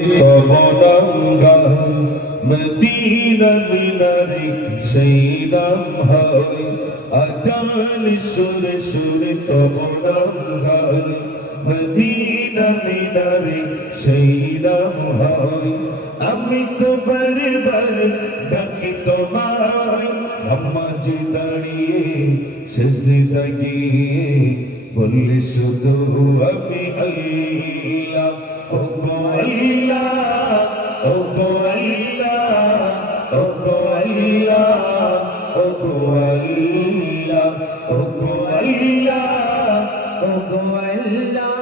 তবনঙ্গা Medina মিনারে সেই নাম হয় আজান সুরে সুরে তবনঙ্গা মদিনা মিনারে সেই নাম হয় আমি তো বারে বারে ডাকি তোমায় নামাজে দাঁড়িয়ে সিজদা গিয়ে বললি শুধু আমি আল্লাহ ও গো আল্লাহ ও গো আল্লাহ ও গো আল্লাহ ও গো আল্লাহ ও গো আল্লাহ ও গো আল্লাহ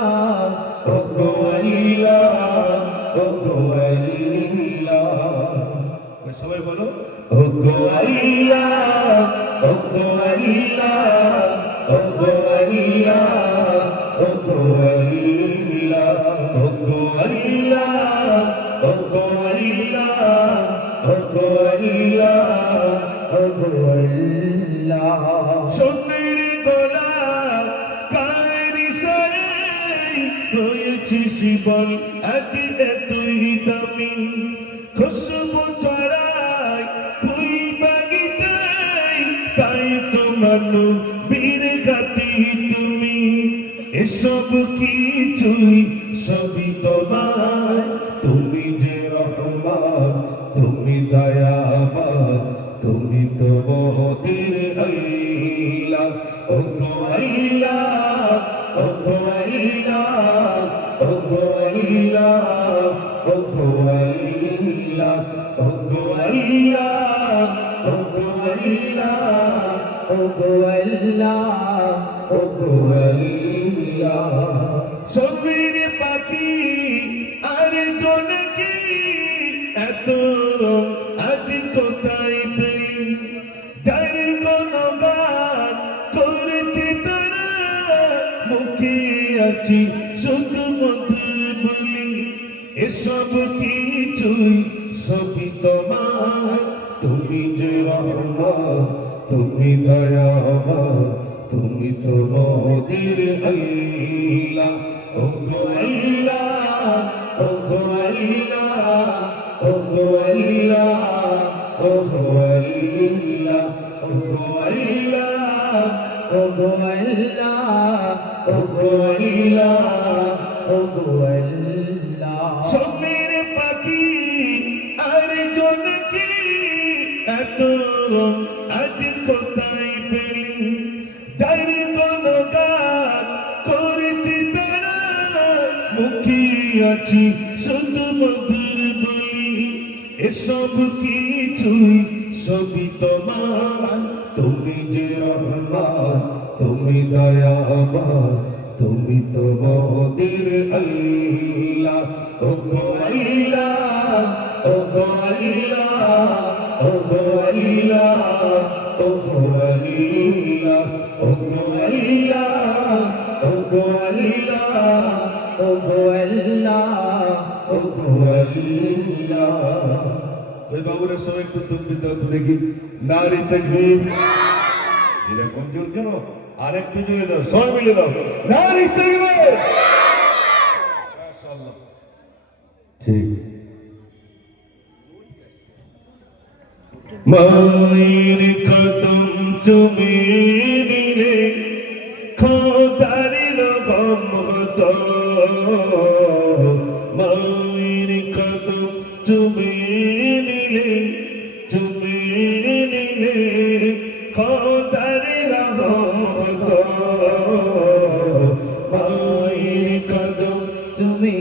ও গো আল্লাহ ও গো আল্লাহ সবাই বলো ও গো আল্লাহ ও গো আল্লাহ ও গো আল্লাহ ও গো আল্লাহ ও গো আল্লাহ ও গো আল্লাহ ও গো আল্লাহ ও গো আল্লাহ সোনের গলা কায়রি সরে হয়েছি শিবল আজ এতই দামি খুশবু ছড়ায় ফুল বাগিচায় তাই তোমার বীর গাতি তুমি এসব কিছুই সবই তোমার তুমি যে রহমান তুমি দয়াবান তুমি তো মোদের আল্লাহ ও গো আল্লাহ ও গো আল্লাহ ও গো আল্লাহ ও গো আল্লাহ ও গো আল্লাহ ও গো আল্লাহ ও গো আল্লাহ ও গো আল্লাহ সবির পাখি আর জনকি এত আজ কোথায় পেলি যার কোনো গান করেছে তারা মুখে আছি শুধু মধুর বলি এসব কিছুই সবই তোমার তুমি যে রহমান তুমি দয়াবান তুমি তো মোদের আল্লাহ ও গো আল্লাহ ও গো আল্লাহ ও গো আল্লাহ ও গো আল্লাহ ও গো আল্লাহ ও গো আল্লাহ ও গো আল্লাহ ও গো আল্লাহ সোনের পাখি আর জনকি এত আজ কোথায় পেলি যার কোনো গান করেছি তারা মুখে আছি শুধু মধুর বলি এসব কিছুই সবই তোমার তুমি যে রহমান তুমি দয়াবান তুমি তো মোদের আল্লাহ ও গো আল্লাহ ও গো আল্লাহ ও গো আল্লাহ ও গো আল্লাহ ও গো আল্লাহ ও গো আল্লাহ ও গো আল্লাহ ও গো আল্লাহ ওই বাবুরা সবাই একটু তকবীর দাও তো দেখি নারী তাকবীর এরকম জোর কেন আরেকটু জোরে দাও সবাই মিলে দাও নারী তাকবীর মাশাআল্লাহ ঠিক মায়ের কদম তুমি নিলে খোদার রকম হতো মায়ের কদম তুমি নিলে খোদার রকম হতো মায়ের কদম তুমি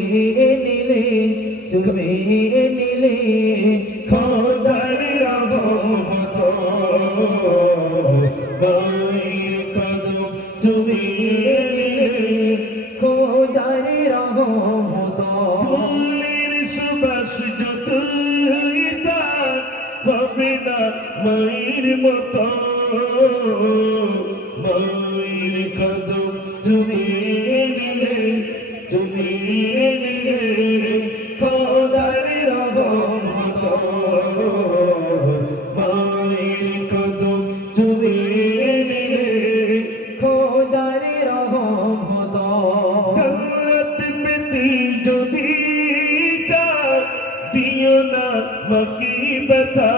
নিলে খোদার রকম হতো মায়ের কদম তুমি নিলে খোদার রকম হতো ফুলের সুবাস যতই তার হবে না মায়ের মতো মায়ের কদম তুমি নিলে খোদার রকম হতো মায়ের কদম তুমি নিলে খোদার রকম হতো জান্নাত পেতে যদি চাও না মাকি ব্যথা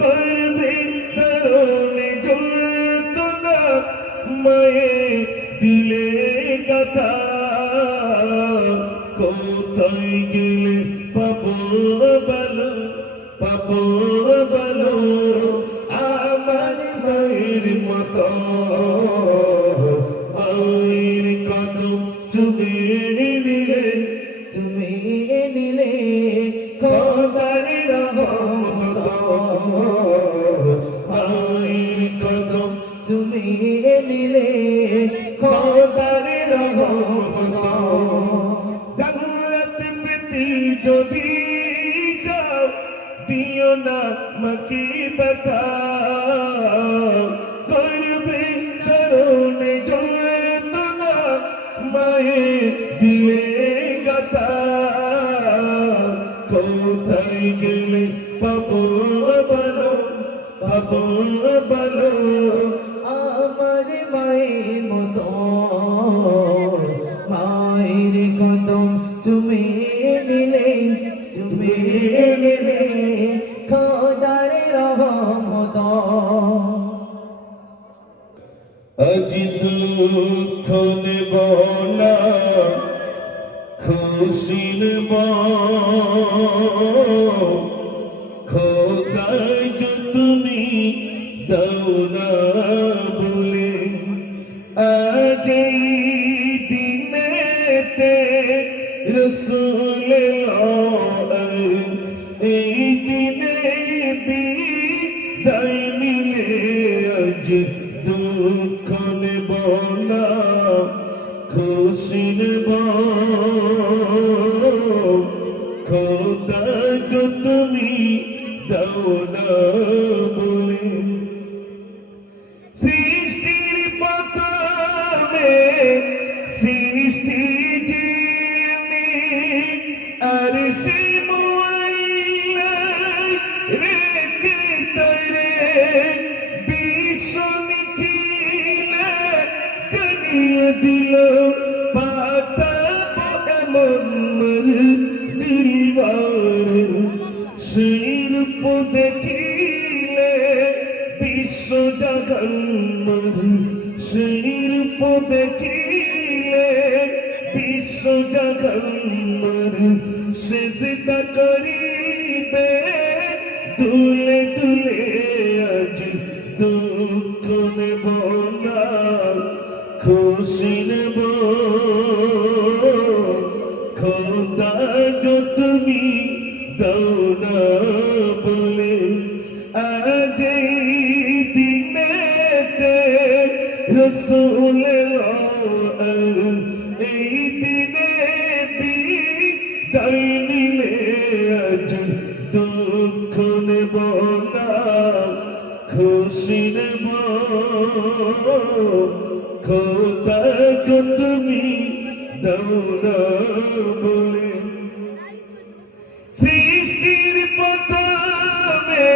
করবে তরুণে যন্ত্রণা মায়ে দিলে কথা কোথায় গেলে পাবো বলো পাবো বলো আমার মায়ের মতো মায়ের কদম চুমে নিলে তুমি নিলে খোদার রহমত মায়ের কদম চুমে নিলে খোদার রহমত জান্নাত পেতে যদি যাও দিও না মাকি ব্যথা করবে তরুণে যন্ত্রণা মায়ে দিলে গাথা কোথায় গেলে পাবো বলো পাবো বলো আমার মায়ের মতো মায়ের কদম চুমে নিলে খোদার রহমত আজ দুঃখ নেব না খুশি নেব খোদায় যে তুমি দাও না বলে আজ এই দিনেতে রসুল এই দিনে বিদায় নিলে আজ দুঃখ নেব না খুশি নেব খোদা তো তুমি দাও না বলে সৃষ্টির পতনে সৃষ্টি যিনি আর সে রেখে তরে বিশ্ব নিখিলে জানিয়ে দিল পাতা এমন দিলবার সেই রূপ দেখিলে বিশ্ব জাগন্মর সেই রূপ দেখিলে বিশ্ব জাগন্মর সেজদা করিবে দুলে দুলে আজ দুঃখ নেব না খুশি নেব খোদা গো তুমি দাও না বলে আজ এই দিনেতে রসুল এই দিনে বিদায় নিলে আজ দুঃখ নেব না খুশি নেব খোদা গো তুমি দাও না বলে সৃষ্টির প্রথমে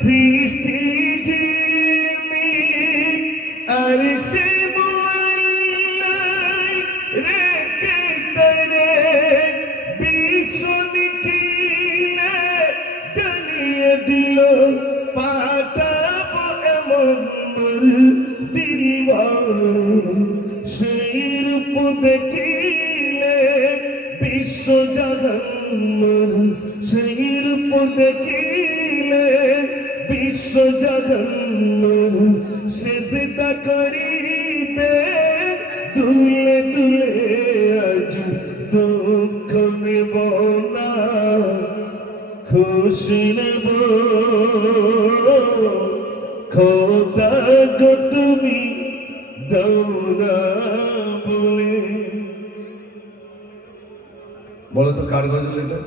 সৃষ্টি যিনি আর সে রেখে তরে বিশ্ব নিখিলে জানিয়ে দিল পাঠাবো এমন দিলবার সেই রূপ দেখিলে বিশ্ব জাহান্নার সেই রূপ দেখিলে বিশ্ব জাহান্নার সেজদা করিবে দুলে দুলে আজ দুঃখ নেব না খুশি নেব খোদা গো তুমি দাও না বলে বলো তো কার গজল এটা?